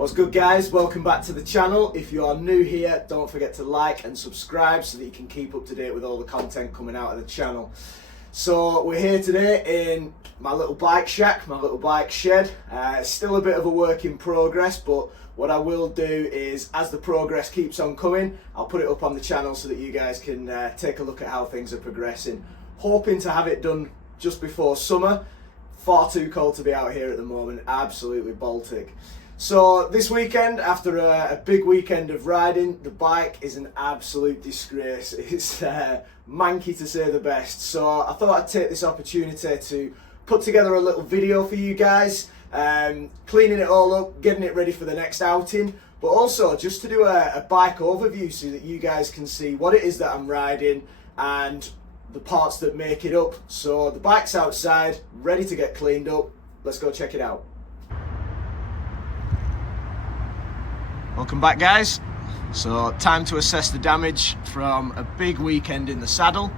What's good, guys? Welcome back to the channel. If you are new here, don't forget to like and subscribe so that you can keep up to date with all the content coming out of the channel. So we're here today in my little bike shack, my little bike shed. It's still a bit of a work in progress, but what I will do is, as the progress keeps on coming, I'll put it up on the channel so that you guys can take a look at how things are progressing. Hoping to have it done just before summer. Far too cold to be out here at the moment, absolutely Baltic. So this weekend, after a big weekend of riding, the bike is an absolute disgrace. It's manky to say the best. So I thought I'd take this opportunity to put together a little video for you guys, cleaning it all up, getting it ready for the next outing, but also just to do a bike overview so that you guys can see what it is that I'm riding and the parts that make it up. So the bike's outside, ready to get cleaned up. Let's go check it out. Welcome back, guys. So time to assess the damage from a big weekend in the saddle.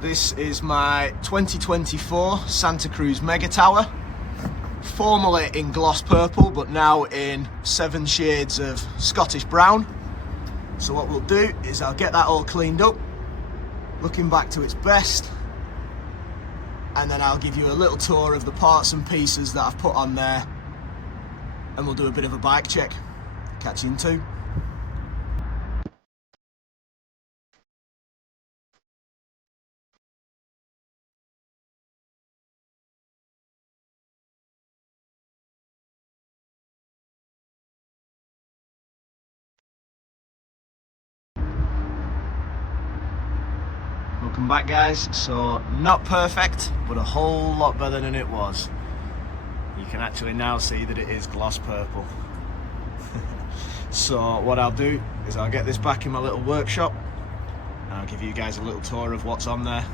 This is my 2024 Santa Cruz Megatower, formerly in gloss purple but now in 7 shades of Scottish brown. So what we'll do is I'll get that all cleaned up, looking back to its best, and then I'll give you a little tour of the parts and pieces that I've put on there, and we'll do a bit of a bike check. Catch you in 2. Welcome back, guys. So not perfect, but a whole lot better than it was. You can actually now see that it is gloss purple. So what I'll do is I'll get this back in my little workshop and I'll give you guys a little tour of what's on there.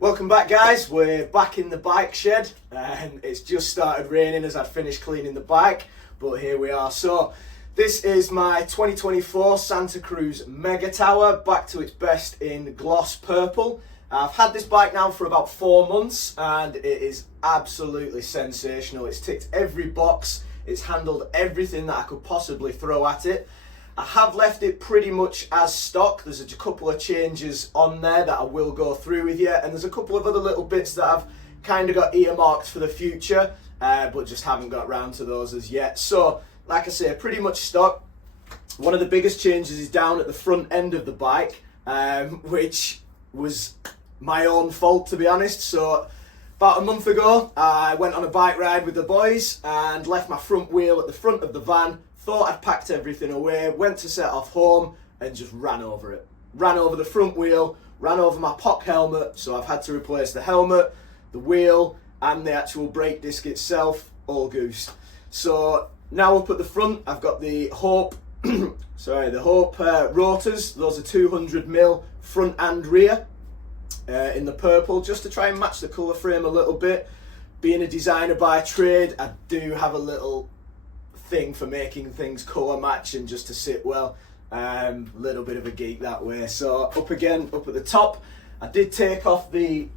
Welcome back, guys. We're back in the bike shed and it's just started raining as I'd finished cleaning the bike, but here we are. So this is my 2024 Santa Cruz Megatower, back to its best in gloss purple. I've had this bike now for about 4 months and it is absolutely sensational. It's ticked every box. It's handled everything that I could possibly throw at it. I have left it pretty much as stock. There's a couple of changes on there that I will go through with you, and there's a couple of other little bits that I've kind of got earmarked for the future, but just haven't got round to those as yet. So, like I say, pretty much stock. One of the biggest changes is down at the front end of the bike, which was my own fault, to be honest. So about a month ago, I went on a bike ride with the boys and left my front wheel at the front of the van. Thought I'd packed everything away, went to set off home and just ran over it. Ran over the front wheel, ran over my POC helmet, so I've had to replace the helmet, the wheel and the actual brake disc itself, all goosed. So now up at the front, I've got the Hope, the Hope rotors. Those are 200mm front and rear. In the purple, just to try and match the colour frame a little bit. Being a designer by trade, I do have a little thing for making things colour match and just to sit well. Little bit of a geek that way. So up at the top, I did take off the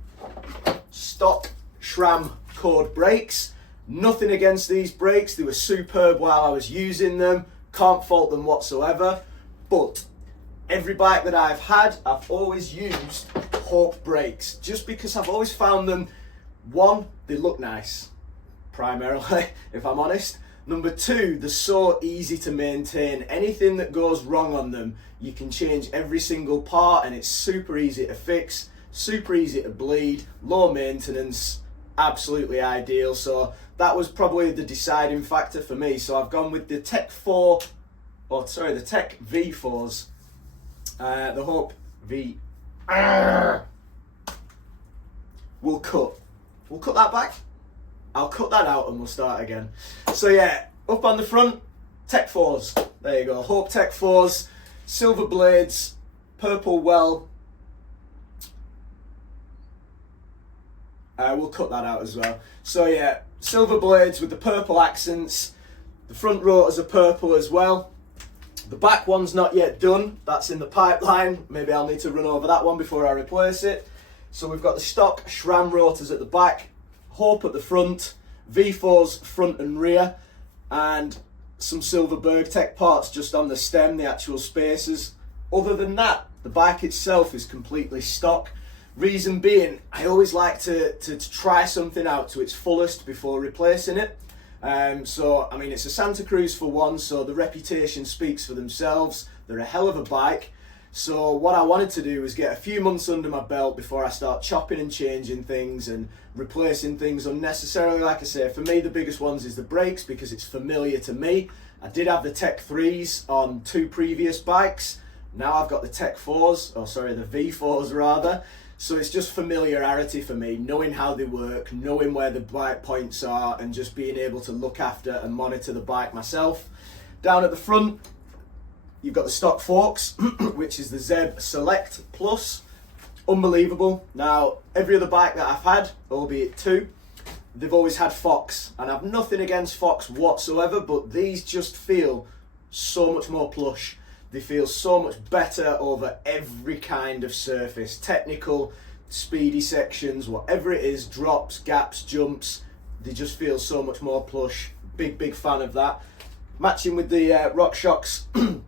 stock SRAM cord brakes. Nothing against these brakes, they were superb while I was using them, can't fault them whatsoever, but every bike that I've had, I've always used Hope brakes, just because I've always found them, one, they look nice, primarily, if I'm honest. Number 2, they're so easy to maintain. Anything that goes wrong on them, you can change every single part and it's super easy to fix, super easy to bleed, low maintenance, absolutely ideal. So that was probably the deciding factor for me. So I've gone with the Tech V4s, the Hope V. We'll cut that back. I'll cut that out and we'll start again. So yeah, up on the front, Tech 4s. There you go, Hope Tech 4s, silver blades, purple well. We'll cut that out as well. So yeah, silver blades with the purple accents. The front rotors are purple as well. The back one's not yet done, that's in the pipeline. Maybe I'll need to run over that one before I replace it. So we've got the stock SRAM rotors at the back, Hope at the front, V4s front and rear. and some silver Bikecheck parts just on the stem, the actual spacers. Other than that, the bike itself is completely stock. Reason being, I always like to try something out to its fullest before replacing it. So, I mean, it's a Santa Cruz for one, so the reputation speaks for themselves. They're a hell of a bike. So what I wanted to do was get a few months under my belt before I start chopping and changing things and replacing things unnecessarily. Like I say, for me, the biggest ones is the brakes because it's familiar to me. I did have the Tech 3s on 2 previous bikes. Now I've got the Tech 4s, or sorry, the V4s rather. So it's just familiarity for me, knowing how they work, knowing where the bike points are, and just being able to look after and monitor the bike myself. Down at the front, you've got the stock forks, which is the Zeb Select Plus. Unbelievable. Now, every other bike that I've had, albeit 2, they've always had Fox, and I've nothing against Fox whatsoever, but these just feel so much more plush. They feel so much better over every kind of surface. Technical, speedy sections, whatever it is, drops, gaps, jumps, they just feel so much more plush. Big fan of that. Matching with the RockShox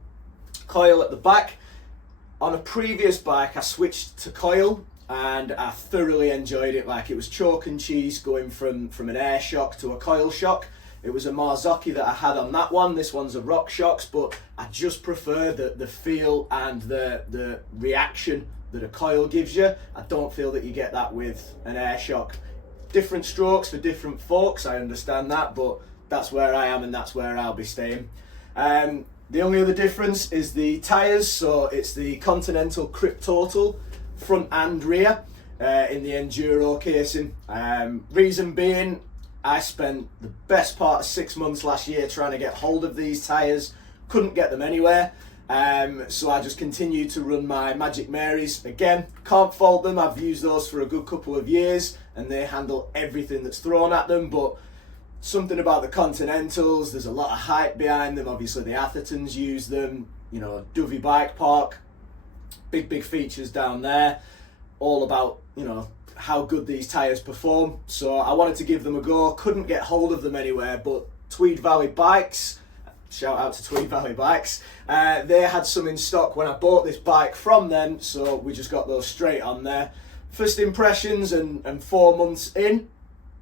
coil at the back. On a previous bike I switched to coil and I thoroughly enjoyed it. Like, it was chalk and cheese going from an air shock to a coil shock. It was a Marzocchi that I had on that one. This one's a RockShox, but I just prefer the feel and the reaction that a coil gives you. I don't feel that you get that with an air shock. Different strokes for different folks, I understand that, but that's where I am and that's where I'll be staying. The only other difference is the tyres, so it's the Continental Crip Total front and rear in the Enduro casing. Reason being, I spent the best part of 6 months last year trying to get hold of these tyres, couldn't get them anywhere, so I just continued to run my Magic Marys. Again, can't fault them, I've used those for a good couple of years and they handle everything that's thrown at them, but something about the Continentals, there's a lot of hype behind them. Obviously the Athertons use them, you know, Dovey Bike Park, big features down there, all about, you know, how good these tyres perform. So I wanted to give them a go, couldn't get hold of them anywhere, but Tweed Valley Bikes, shout out to Tweed Valley Bikes, they had some in stock when I bought this bike from them, so we just got those straight on there. First impressions and 4 months in,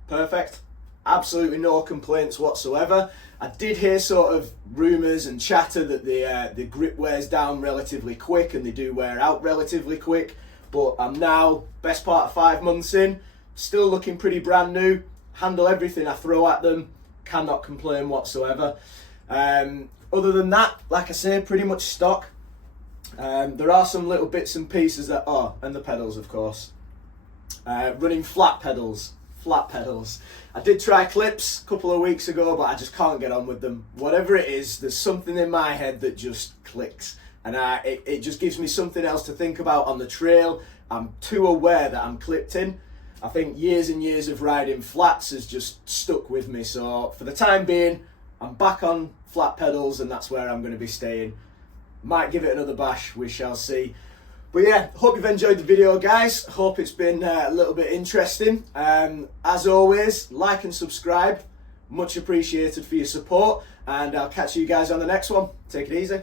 perfect. Absolutely no complaints whatsoever. I did hear sort of rumours and chatter that the grip wears down relatively quick, and they do wear out relatively quick, but I'm now, best part of 5 months in, still looking pretty brand new, handle everything I throw at them, cannot complain whatsoever. Other than that, like I say, pretty much stock. There are some little bits and pieces that are, and the pedals of course. Running flat pedals. I did try clips a couple of weeks ago, but I just can't get on with them. Whatever it is, there's something in my head that just clicks, and it just gives me something else to think about on the trail. I'm too aware that I'm clipped in. I think years and years of riding flats has just stuck with me, so for the time being, I'm back on flat pedals and that's where I'm going to be staying. Might give it another bash, we shall see. But yeah, hope you've enjoyed the video, guys. Hope it's been a little bit interesting. As always, like and subscribe. Much appreciated for your support, and I'll catch you guys on the next one. Take it easy.